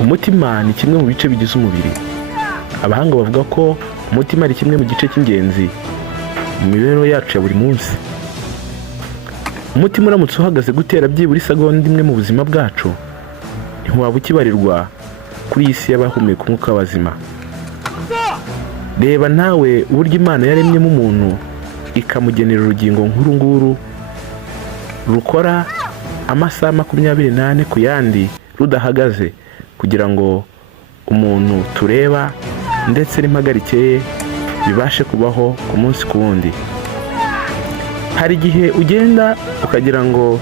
Umutima ni kimwe mu bice bigize umubiri. Abahanga bavuga ko umutima ari kimwe mu gice cy'ingenzi mu mibereho yacu ya buri munsi. Umutima uramutse uhagaze gutera byibura isegonda imwe mu buzima bwacu, ntiwaba ukibarirwa kuri iyi si y'abahumeka umwuka w'abazima. Reba nawe uburyo Imana yaremyemo umuntu ikamugenera urugingo nk'uru nguru rukora amasaha 24 ku yandi rudahagaze, kugira ngo umuntu tureba ndetse n'impagarike ye bibashe kubaho ku munsi ku wundi. Hari igihe ugenda ukagira ngo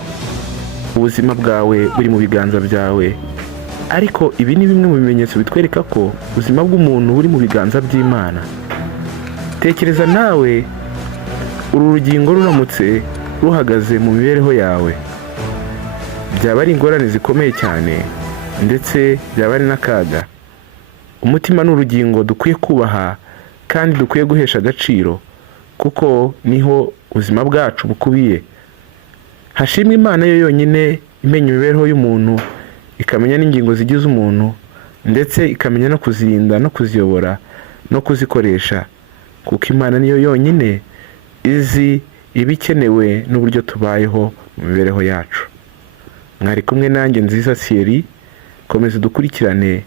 ubuzima bwawe buri mu biganza byawe, ariko ibi ni bimwe mu bimenyetso bitwereka ko ubuzima bw'umuntu buri mu biganza by'Imana. Tekereza nawe uru rugingo ruramutse ruhagaze mu mibereho yawe, byaba ari ingorane zikomeye cyane ndetse byaba ari n'akaga. Umutima ni urugingo dukwiye kubaha kandi dukwiye guhesha agaciro, kuko niho ubuzima bwacu bukubiye. Hashimwe Imana yo yonyine imenya imibereho y'umuntu, ikamenya n'ingingo zigize umuntu, ndetse ikamenya no kuzirinda no kuziyobora no kuzikoresha, kuko Imana niyo yonyine izi ibikenewe n'uburyo tubayeho mu mibereho yacu. Mwari kumwe nanjye Nziza Thierry. Komeza dukurikirane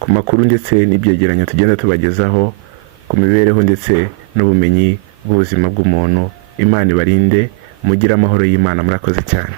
ku makuru ndetse n'ibyegeranyo tugenda tubagezaho ku mibereho ndetse n'ubumenyi bw'ubuzima bw'umuntu. Imana ibarinde, mugire amahoro y'Imana. Murakoze cyane.